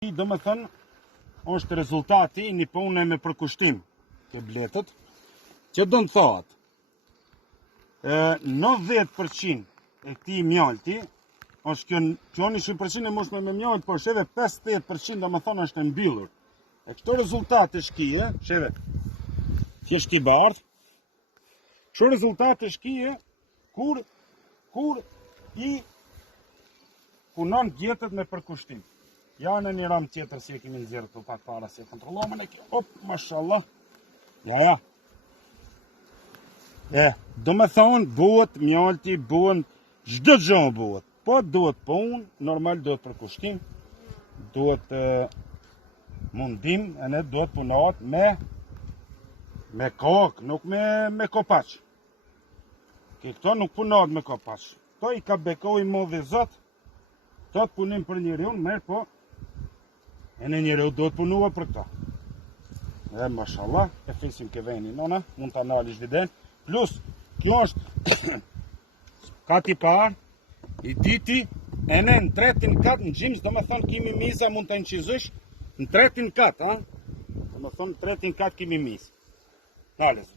Do me thënë, është rezultati një pune me përkushtim të bletët, që do në thotë, 90% e këti mjalti, është kjo 100% e moshme me mjalt, por sheve 50% do me thënë është mbyllur. E këto rezultate shkije, sheve, thjesht i bardh, këto rezultate shkije, kur i punon gjetët me përkushtim. Ja në një ram tjetër si e kemi nëzirë të pak para si e kontrolojme në kjo. Op, mashallah. Ja. Do me thonë, buhet mjalti, buhet, çdo gjë buhet. Po duhet punë, normal duhet përkushtim, duhet mundim, e ne duhet punohet me kokë, nuk me kopaq. Këto nuk punohet me kopaq. To i ka bekoj më dhe zot, to të punim për njëri unë, merë po, e në njëri u do të punua për këta. E mashallah, e fisim ke veni nona, mund të analish viden. Plus, kjo është kati parë, i diti, e ne në tretin kat në gjimës, do me thonë kimi miza mund të nëqizush, në tretin kat, do me thonë në tretin kat kimi mizë. Nalës.